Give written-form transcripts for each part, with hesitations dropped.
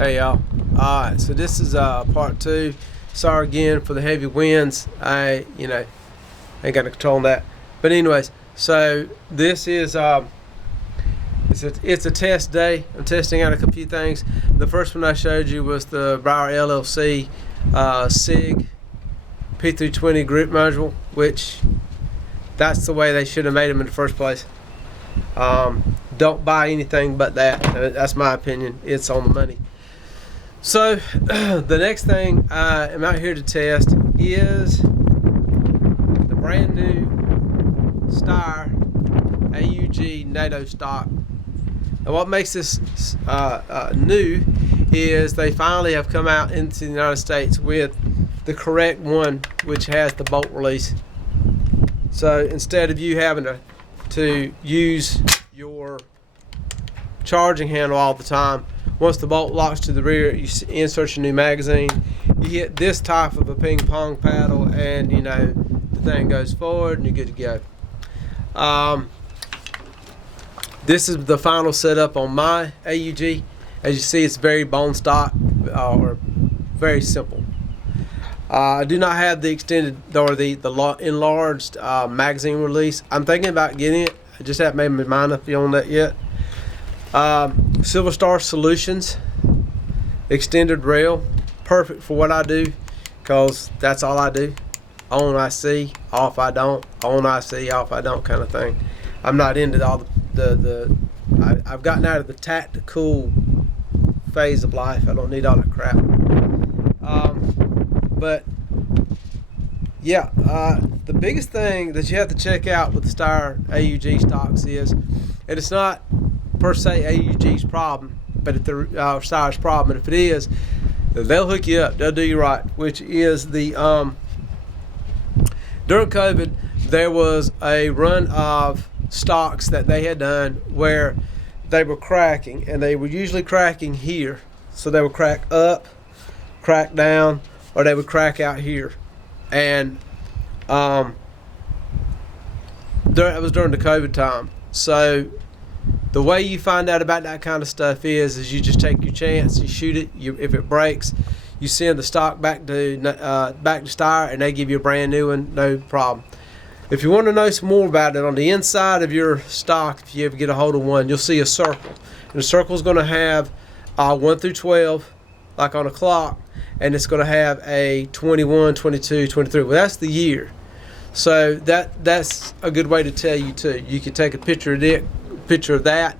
Hey y'all. Alright, so this is part two. Sorry again for the heavy winds. I ain't got no control on that. But anyways, so this is it's a test day. I'm testing out a few things. The first one I showed you was the Brower LLC SIG P320 grip module, which that's the way they should have made them in the first place. Don't buy anything but that. That's my opinion. It's on the money. So the next thing I am out here to test is the brand new STEYR AUG NATO stock. And what makes this new is they finally have come out into the United States with the correct one, which has the bolt release. So instead of you having to use your charging handle all the time, once the bolt locks to the rear, you insert your new magazine, you hit this type of a ping pong paddle, and the thing goes forward and you're good to go. This is the final setup on my AUG. As you see, it's very bone stock, or very simple. I do not have the extended or the enlarged magazine release. I'm thinking about getting it. I just haven't made my mind up on that yet. Silver Star Solutions extended rail, perfect for what I do, because that's all I do. On I see, off I don't. On I see, off I don't, kind of thing. I'm not into all I've gotten out of the tactical phase of life. I don't need all that crap. But yeah, the biggest thing that you have to check out with the STEYR AUG stocks is, and it's not per se AUG's problem, but if the STEYR's problem, and if it is, they'll hook you up, they'll do you right, which is the during COVID there was a run of stocks that they had done where they were cracking, and they were usually cracking here, so they would crack up, crack down, or they would crack out here. And that was during the COVID time. So the way you find out about that kind of stuff is you just take your chance, you shoot it. If it breaks, you send the stock back to STEYR, and they give you a brand new one, no problem. If you want to know some more about it, on the inside of your stock, if you ever get a hold of one, you'll see a circle, and the circle is going to have 1 through 12, like on a clock, and it's going to have a 21, 22, 23. Well, that's the year. So that's a good way to tell you too. You can take a picture of that,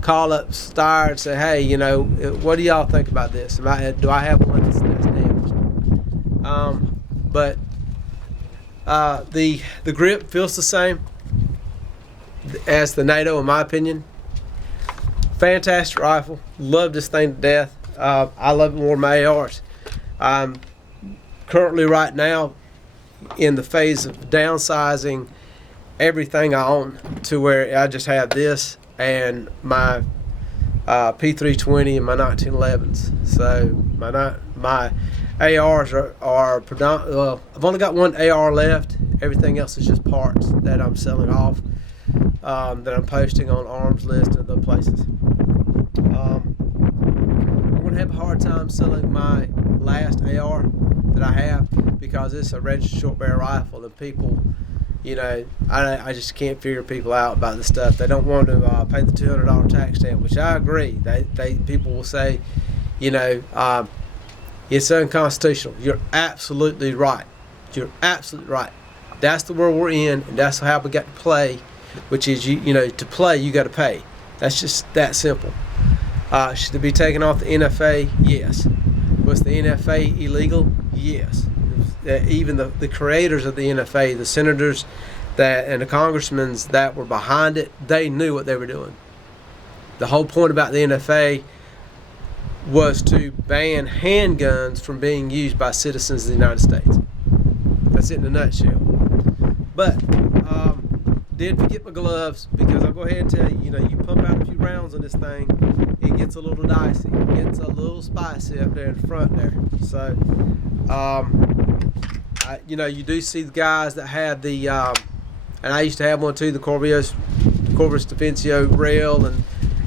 call up STEYR and say, hey, what do y'all think about this? Do I have one that's damaged? But the grip feels the same as the NATO, in my opinion. Fantastic rifle. Love this thing to death. I love it more than my ARs. I'm currently right now in the phase of downsizing everything I own to where I just have this and my P320 and my 1911s. So my ARs are predominantly, well, I've only got one AR left. Everything else is just parts that I'm selling off, that I'm posting on Arms List and other places. I'm going to have a hard time selling my last AR that I have, because it's a registered short barrel rifle, and people, I just can't figure people out about the stuff. They don't want to pay the $200 tax stamp, which I agree. People will say, it's unconstitutional. You're absolutely right. You're absolutely right. That's the world we're in, and that's how we got to play, which is, to play, you got to pay. That's just that simple. Should it be taken off the NFA? Yes. Was the NFA illegal? Yes. Even the creators of the NFA, the senators and the congressmen that were behind it, they knew what they were doing. The whole point about the NFA was to ban handguns from being used by citizens of the United States. That's it in a nutshell. But did forget my gloves, because I'll go ahead and tell you, you pump out a few rounds on this thing, it gets a little dicey, it gets a little spicy up there in the front there. So you do see the guys that have the and I used to have one too, the Corvus Defensio rail, and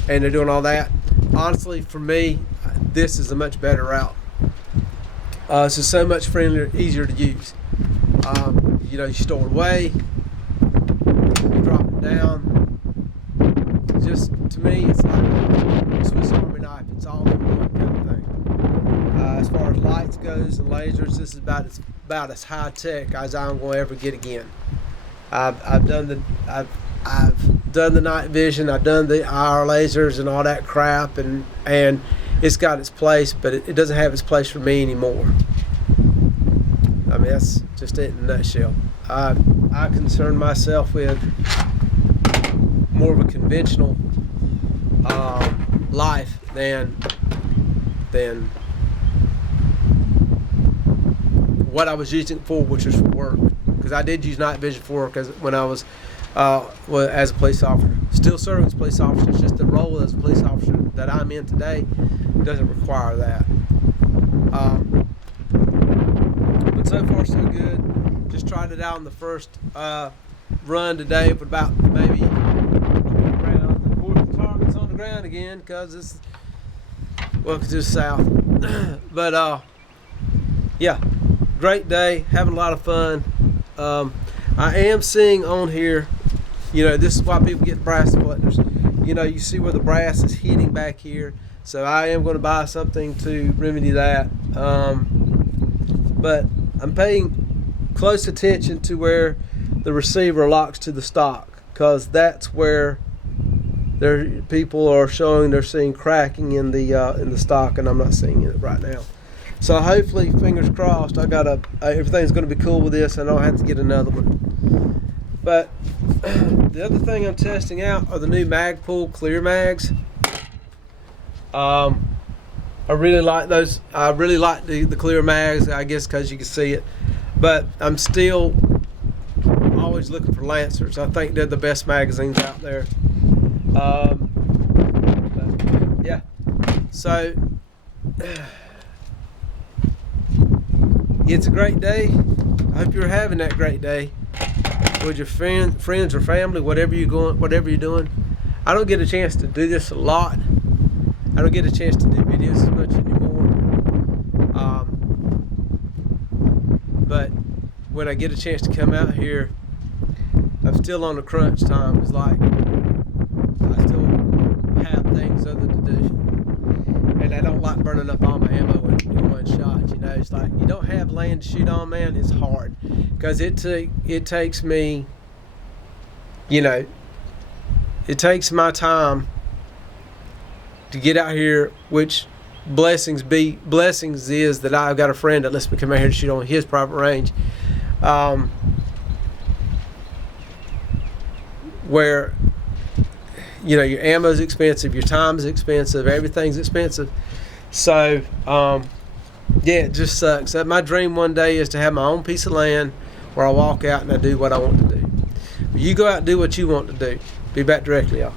they're doing all that. Honestly, for me, this is a much better route. It's just so much friendlier, easier to use. You know, you store it away, you drop it down. Just to me, it's like a Swiss Army knife. It's all in one kind of thing. As far as lights goes and lasers, this is about as high tech as I'm going to ever get again. I've done the night vision, I've done the IR lasers and all that crap, and it's got its place, but it doesn't have its place for me anymore. I mean, that's just it in a nutshell. I concern myself with more of a conventional life than what I was using it for, which was for work. Because I did use night vision for work when I was as a police officer. Still serving as a police officer. It's just the role as a police officer that I'm in today doesn't require that. But so far so good. Just tried it out on the first run today with about maybe around. Of course, the target's on the ground again because it's welcome to the south. But yeah, great day, having a lot of fun. I am seeing on here, you know, this is why people get brass deflectors. You know, you see where the brass is hitting back here. So I am going to buy something to remedy that. But I'm paying close attention to where the receiver locks to the stock, because that's where people are showing they're seeing cracking in the stock, and I'm not seeing it right now. So hopefully, fingers crossed, everything's going to be cool with this, and I don't have to get another one. But the other thing I'm testing out are the new Magpul clear mags. I really like those. I really like the clear mags, I guess because you can see it. But I'm still always looking for Lancers. I think they're the best magazines out there. But yeah. So it's a great day. I hope you're having that great day with your friends or family, whatever you're doing. I don't get a chance to do this a lot. I don't get a chance to do videos as much anymore. But when I get a chance to come out here, I'm still on the crunch time. It's like I still have things other to do, and I don't like burning up all my ammo in one shot. You know, it's like you don't have land to shoot on, man. It's hard because it takes me, you know, it takes my time to get out here, which blessings is that I've got a friend that lets me come out here to shoot on his private range, where, you know, your ammo's expensive, your time is expensive, everything's expensive. So yeah, it just sucks. My dream one day is to have my own piece of land where I walk out and I do what I want to do. You go out and do what you want to do. Be back directly, y'all.